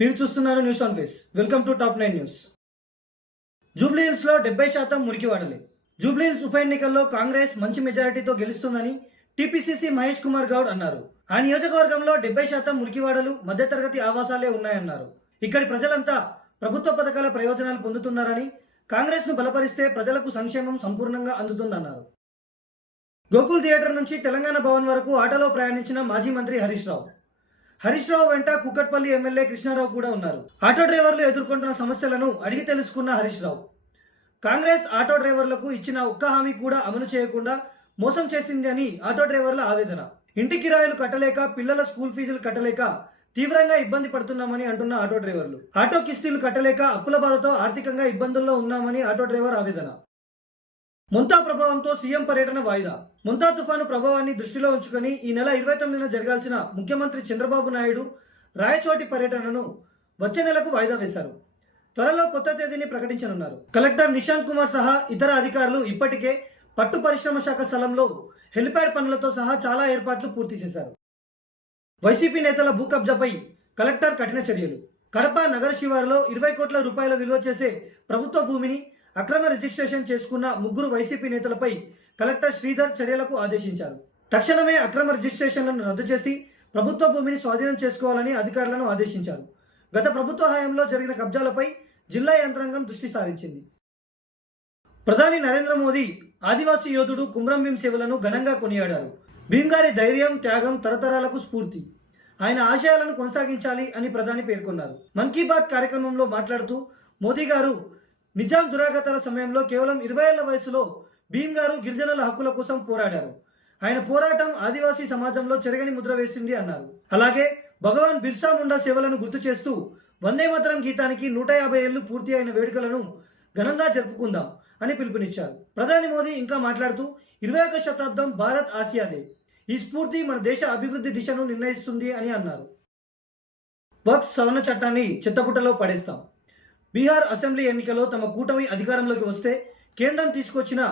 మీరు చూస్తున్నారు news on face. Welcome to top nine news. Jubilee హిల్స్లో డెబ్బై శాతం మురికి వాడలే. జూబ్లీ హిల్స్ ఉప ఎన్నికల్లో కాంగ్రెస్ మంచి మెజారిటీతో గెలుస్తుందని టీపీసీసీ మహేష్ కుమార్ గౌడ్ అన్నారు. ఆ నియోజకవర్గంలో డెబ్బై శాతం మురికివాడలు మధ్యతరగతి ఆవాసాలే ఉన్నాయన్నారు. ఇక్కడి ప్రజలంతా ప్రభుత్వ పథకాల ప్రయోజనాలు పొందుతున్నారని కాంగ్రెస్ను బలపరిస్తే ప్రజలకు సంక్షేమం సంపూర్ణంగా అందుతుందన్నారు. గోకుల్ థియేటర్ నుంచి తెలంగాణ భవన్ వరకు ఆటోలో ప్రయాణించిన మాజీ మంత్రి హరీష్ రావు. హరీష్ రావు వెంట కుక్కట్పల్లి ఎమ్మెల్యే కృష్ణారావు కూడా ఉన్నారు. ఆటో డ్రైవర్లు ఎదుర్కొంటున్న సమస్యలను అడిగి తెలుసుకున్న హరీష్ రావు. కాంగ్రెస్ ఆటో డ్రైవర్లకు ఇచ్చిన ఒక్క హామీ కూడా అమలు చేయకుండా మోసం చేసింది అని ఆటో డ్రైవర్ల ఆవేదన. ఇంటి కిరాయిలు కట్టలేక పిల్లల స్కూల్ ఫీజులు కట్టలేక తీవ్రంగా ఇబ్బంది పడుతున్నామని అంటున్న ఆటో డ్రైవర్లు. ఆటో కిస్తీలు కట్టలేక అప్పుల బాధతో ఆర్థికంగా ఇబ్బందుల్లో ఉన్నామని ఆటో డ్రైవర్ ఆవేదన. ముంతా ప్రభావంతో సీఎం పర్యటన వాయిదా. ముంతా తుఫాను ప్రభావాన్ని దృష్టిలో ఉంచుకొని ఈ నెల ఇరవై తొమ్మిదిన జరగాల్సిన ముఖ్యమంత్రి చంద్రబాబు నాయుడు రాయచోటి పర్యటనను వచ్చే నెలకు వాయిదా వేశారు. త్వరలో కొత్త తేదీని ప్రకటించనున్నారు. కలెక్టర్ నిశాంత్ కుమార్ సహా ఇతర అధికారులు ఇప్పటికే పట్టు పరిశ్రమ శాఖ స్థలంలో హెలిప్యాడ్ పనులతో సహా చాలా ఏర్పాట్లు పూర్తి చేశారు. వైసీపీ నేతల భూ కబ్జాపై కలెక్టర్ కఠిన చర్యలు. కడప నగర శివారులో ఇరవై కోట్ల రూపాయల విలువ చేసే ప్రభుత్వ భూమిని అక్రమ రిజిస్ట్రేషన్ చేసుకున్న ముగ్గురు వైసీపీ నేతలపై కలెక్టర్ శ్రీధర్ చర్యలకు ఆదేశించారు. తక్షణమే అక్రమ రిజిస్ట్రేషన్లను రద్దు చేసి ప్రభుత్వ భూమిని స్వాధీనం చేసుకోవాలని అధికారులను ఆదేశించారు. గత ప్రభుత్వ హయాంలో జరిగిన కబ్జాలపై జిల్లా యంత్రాంగం దృష్టి సారించింది. ప్రధాని నరేంద్ర మోదీ ఆదివాసీ యోధుడు కుమ్రం భీం సేవలను ఘనంగా కొనియాడారు. భీంగారి ధైర్యం త్యాగం తరతరాలకు స్ఫూర్తి. ఆయన ఆశయాలను కొనసాగించాలి అని ప్రధాని పేర్కొన్నారు. మన్ కీ బాత్ కార్యక్రమంలో మాట్లాడుతూ మోదీ గారు నిజాం దురాగతాల సమయంలో కేవలం ఇరవై ఏళ్ళ వయసులో భీమ్ గారు గిరిజనుల హక్కుల కోసం పోరాడారు. ఆయన పోరాటం ఆదివాసీ సమాజంలో చెరగని ముద్ర వేసింది అన్నారు. అలాగే భగవాన్ బిర్సా ముండా సేవలను గుర్తు చేస్తూ వందే మాతరం గీతానికి నూట యాభై ఏళ్ళు పూర్తి అయిన వేడుకలను ఘనంగా జరుపుకుందాం అని పిలుపునిచ్చారు. ప్రధాని మోదీ ఇంకా మాట్లాడుతూ ఇరవై ఒక శతాబ్దం భారత్ ఆసియాదే. ఈ స్ఫూర్తి మన దేశ అభివృద్ధి దిశను నిర్ణయిస్తుంది అని అన్నారు. వక్ఫ్ సవరణ చట్టాన్ని చెత్తపుట్టలో పడేస్తాం. బీహార్ అసెంబ్లీ ఎన్నికలో తమ కూటమి అధికారంలోకి వస్తే కేంద్రం తీసుకొచ్చిన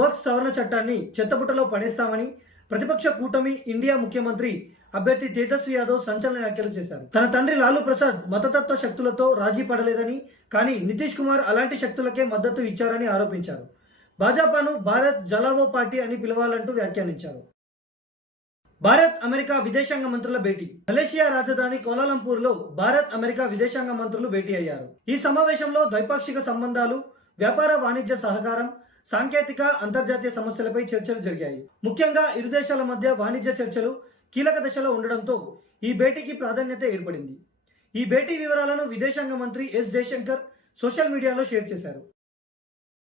వర్క్ సవరణ చట్టాన్ని చెత్తపుట్టలో పడేస్తామని ప్రతిపక్ష కూటమి ఇండియా ముఖ్యమంత్రి అభ్యర్థి తేజస్వి యాదవ్ సంచలన వ్యాఖ్యలు చేశారు. తన తండ్రి లాలూ ప్రసాద్ మతతత్వ శక్తులతో రాజీ పడలేదని కానీ నితీష్ కుమార్ అలాంటి శక్తులకే మద్దతు ఇచ్చారని ఆరోపించారు. భాజపాను భారత్ జలావో పార్టీ అని పిలవాలంటూ వ్యాఖ్యానించారు. భారత్ అమెరికా విదేశాంగ మంత్రుల భేటీ. మలేషియా రాజధాని కోలాలంపూర్లో భారత్ అమెరికా విదేశాంగ మంత్రులు భేటీ అయ్యారు. ఈ సమావేశంలో ద్వైపాక్షిక సంబంధాలు వ్యాపార వాణిజ్య సహకారం సాంకేతిక అంతర్జాతీయ సమస్యలపై చర్చలు జరిగాయి. ముఖ్యంగా ఇరు దేశాల మధ్య వాణిజ్య చర్చలు కీలక దశలో ఉండడంతో ఈ భేటీకి ప్రాధాన్యత ఏర్పడింది. ఈ భేటీ వివరాలను విదేశాంగ మంత్రి ఎస్ జయశంకర్ సోషల్ మీడియాలో షేర్ చేశారు.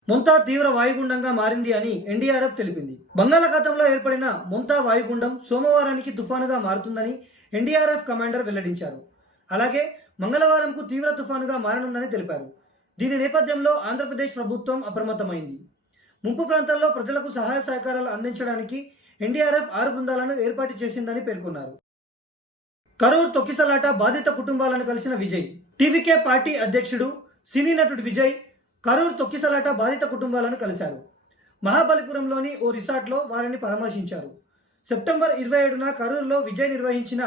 ముంతా తీవ్ర వాయుగుండంగా మారింది అని ఎన్డీఆర్ఎఫ్ తెలిపింది. బంగాళాఖాతంలో ఏర్పడిన ముంతా వాయుగుండం సోమవారానికి తుఫానుగా మారుతుందని ఎన్డీఆర్ఎఫ్ కమాండర్ వెల్లడించారు. అలాగే మంగళవారంకు తీవ్ర తుఫానుగా మారనుందని తెలిపారు. దీని నేపథ్యంలో ఆంధ్రప్రదేశ్ ప్రభుత్వం అప్రమత్తమైంది. ముంపు ప్రాంతాల్లో ప్రజలకు సహాయ సహకారాలు అందించడానికి ఎన్డీఆర్ఎఫ్ ఆరు బృందాలను ఏర్పాటు చేసిందని పేర్కొన్నారు. కరూర్ తొక్కిసలాట బాధిత కుటుంబాలను కలిసిన విజయ్ టీవీకే పార్టీ అధ్యక్షుడు సినీ నటుడు విజయ్ కరూర్ తొక్కిసలాట బాధిత కుటుంబాలను కలిశారు. మహాబలిపురంలోని ఓ రిసార్ట్లో వారిని పరామర్శించారు. సెప్టెంబర్ ఇరవై ఏడున కరూరులో విజయ్ నిర్వహించిన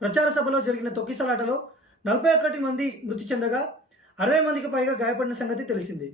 ప్రచార సభలో జరిగిన తొక్కిసలాటలో నలభై ఒకటి మంది మృతి చెందగా అరవై మందికి పైగా గాయపడిన సంగతి తెలిసింది.